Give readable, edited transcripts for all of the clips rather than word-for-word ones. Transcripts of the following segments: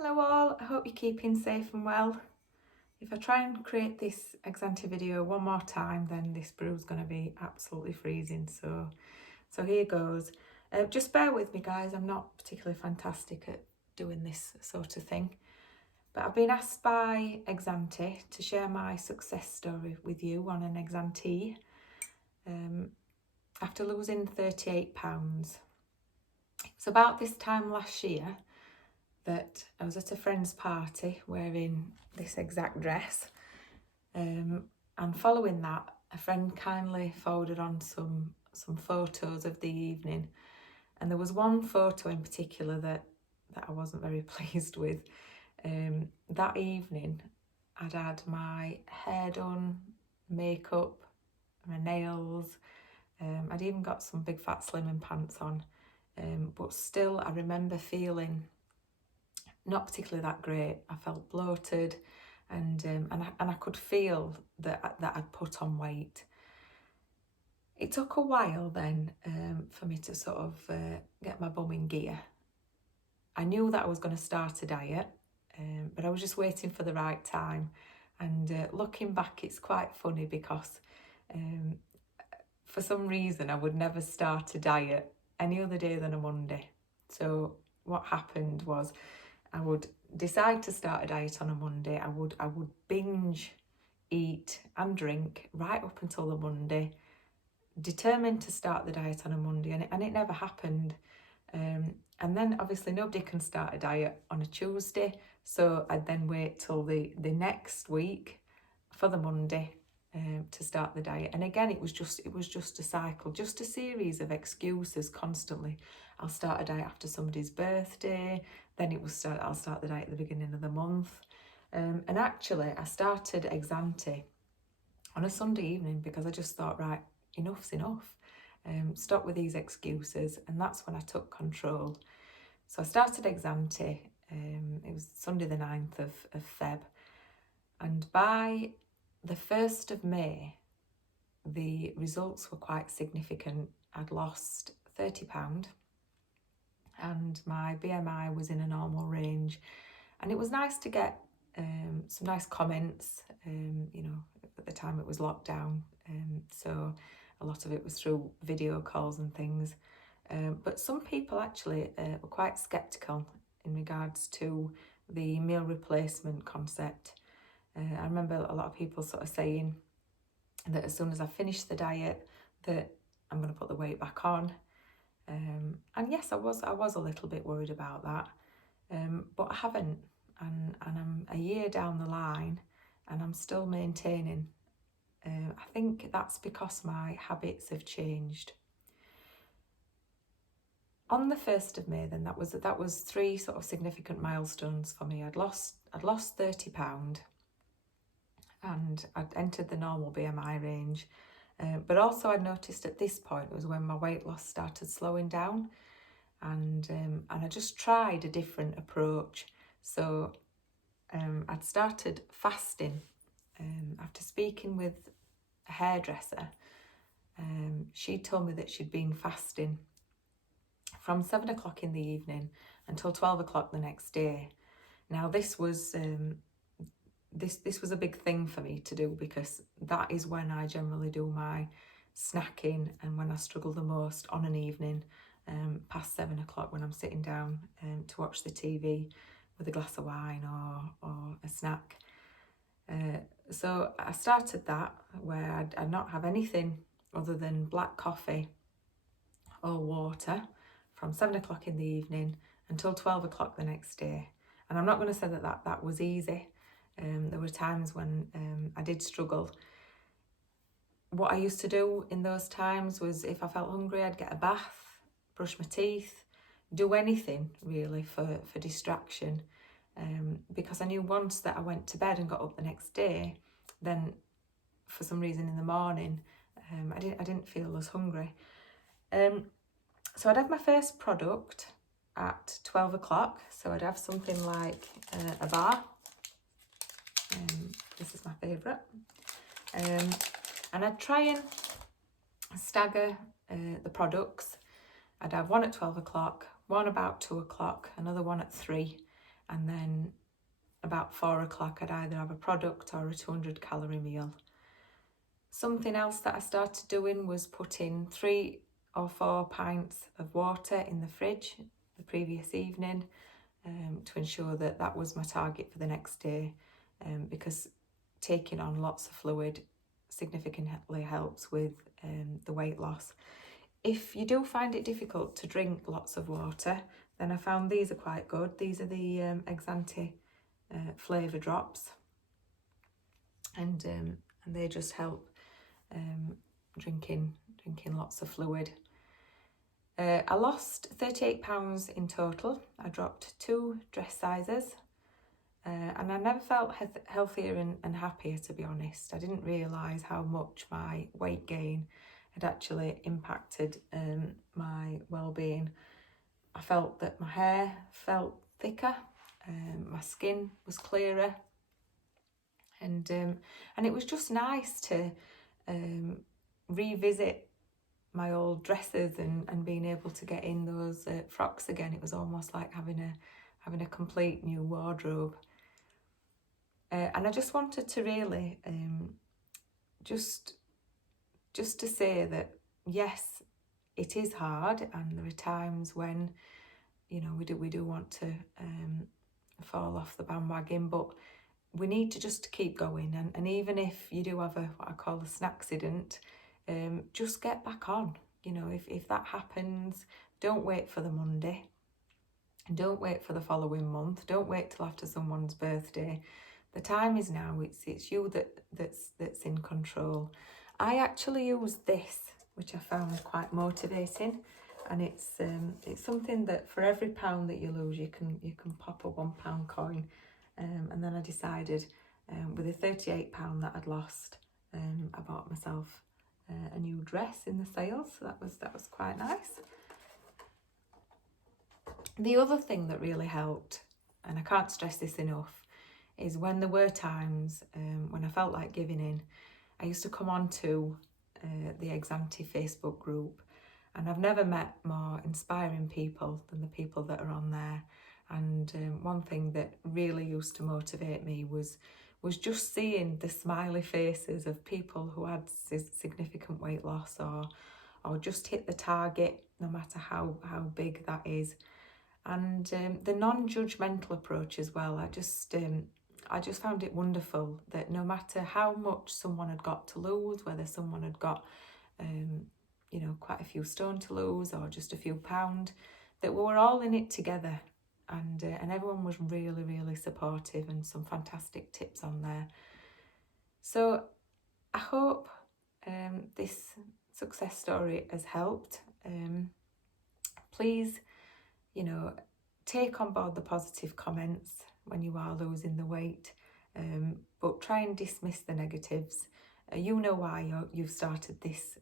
Hello all, I hope you're keeping safe and well. If I try and create this exante video one more time, then this brew's going to be absolutely freezing, so here goes. Just bear with me guys, I'm not particularly fantastic at doing this sort of thing, but I've been asked by exante to share my success story with you on an exan-TEA after losing 38 pounds. It's about this time last year that I was at a friend's party wearing this exact dress, and following that a friend kindly forwarded on some photos of the evening, and there was one photo in particular that I wasn't very pleased with. That evening I'd had my hair done, makeup, my nails, I'd even got some big fat slimming pants on, but still I remember feeling not particularly that great. I felt bloated, and I could feel that I'd put on weight. It took a while then for me to sort of get my bum in gear. I knew that I was going to start a diet, but I was just waiting for the right time. And looking back, it's quite funny because for some reason I would never start a diet any other day than a Monday. So what happened was, I would decide to start a diet on a Monday. I would binge eat and drink right up until the Monday, determined to start the diet on a Monday, and it never happened. And then obviously nobody can start a diet on a Tuesday, so I'd then wait till the next week for the Monday to start the diet. And again, it was just a cycle, just a series of excuses constantly. I'll start a diet after somebody's birthday, then I'll start the diet at the beginning of the month. And actually I started exante on a Sunday evening because I just thought, right, enough's enough. Stop with these excuses, and that's when I took control. So I started exante, it was Sunday the 9th of Feb, and by the 1st of May, the results were quite significant. I'd lost 30 pounds and my BMI was in a normal range, and it was nice to get some nice comments. You know, at the time it was lockdown, so a lot of it was through video calls and things, but some people actually were quite sceptical in regards to the meal replacement concept. I remember a lot of people sort of saying that as soon as I finish the diet that I'm going to put the weight back on. And yes, I was a little bit worried about that, but I haven't, and I'm a year down the line and I'm still maintaining. I think that's because my habits have changed. On the 1st of May then, that was 3 sort of significant milestones for me. I'd lost 30 pound and I'd entered the normal BMI range. But also I'd noticed at this point was when my weight loss started slowing down, and I just tried a different approach. So I'd started fasting. After speaking with a hairdresser, she told me that she'd been fasting from 7 o'clock in the evening until 12 o'clock the next day. Now this was this was a big thing for me to do, because that is when I generally do my snacking and when I struggle the most on an evening, past 7 o'clock, when I'm sitting down to watch the TV with a glass of wine or a snack. So I started that where I'd not have anything other than black coffee or water from 7 o'clock in the evening until 12 o'clock the next day. And I'm not going to say that was easy. There were times when I did struggle. What I used to do in those times was, if I felt hungry, I'd get a bath, brush my teeth, do anything really for distraction, because I knew once that I went to bed and got up the next day, then for some reason in the morning I didn't feel as hungry. So I'd have my first product at 12 o'clock. So I'd have something like a bar. This is my favourite. And I'd try and stagger the products. I'd have one at 12 o'clock, one about 2 o'clock, another one at 3. and then about 4 o'clock I'd either have a product or a 200 calorie meal. Something else that I started doing was putting 3 or 4 pints of water in the fridge the previous evening, to ensure that that was my target for the next day, because taking on lots of fluid significantly helps with the weight loss. If you do find it difficult to drink lots of water, then I found these are quite good. These are the exante flavour drops, and they just help drinking lots of fluid. I lost 38 pounds in total. I dropped 2 dress sizes, and I never felt healthier and happier, to be honest. I didn't realise how much my weight gain had actually impacted my well-being. I felt that my hair felt thicker, my skin was clearer, and it was just nice to revisit my old dresses and being able to get in those frocks again. It was almost like having a complete new wardrobe. And I just wanted to really just to say that yes, it is hard, and there are times when, you know, we do want to fall off the bandwagon, but we need to just keep going. And even if you do have what I call a snacksident, just get back on. You know, if that happens, don't wait for the Monday, don't wait for the following month, don't wait till after someone's birthday. The time is now. It's you that's in control. I actually use this, which I found quite motivating, and it's something that for every pound that you lose, you can pop a £1 coin, and then I decided, with the 38 pound that I'd lost, I bought myself a new dress in the sale, so that was quite nice. The other thing that really helped, and I can't stress this enough, is when there were times when I felt like giving in, I used to come on to the exante Facebook group, and I've never met more inspiring people than the people that are on there. And one thing that really used to motivate me was just seeing the smiley faces of people who had significant weight loss or just hit the target, no matter how big that is. And the non-judgmental approach as well. I just found it wonderful that no matter how much someone had got to lose, whether someone had got you know, quite a few stone to lose or just a few pound, that we were all in it together. And everyone was really, really supportive, and some fantastic tips on there. So I hope this success story has helped. Please, you know, take on board the positive comments when you are losing the weight, but try and dismiss the negatives. You know why you've started this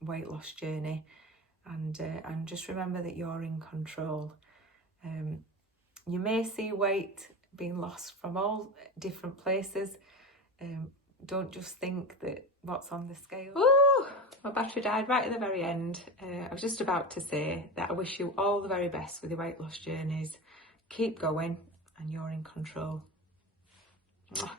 weight loss journey, and just remember that you're in control. You may see weight being lost from all different places. Don't just think that what's on the scale. Ooh, my battery died right at the very end. I was just about to say that I wish you all the very best with your weight loss journeys. Keep going, and you're in control. Mwah.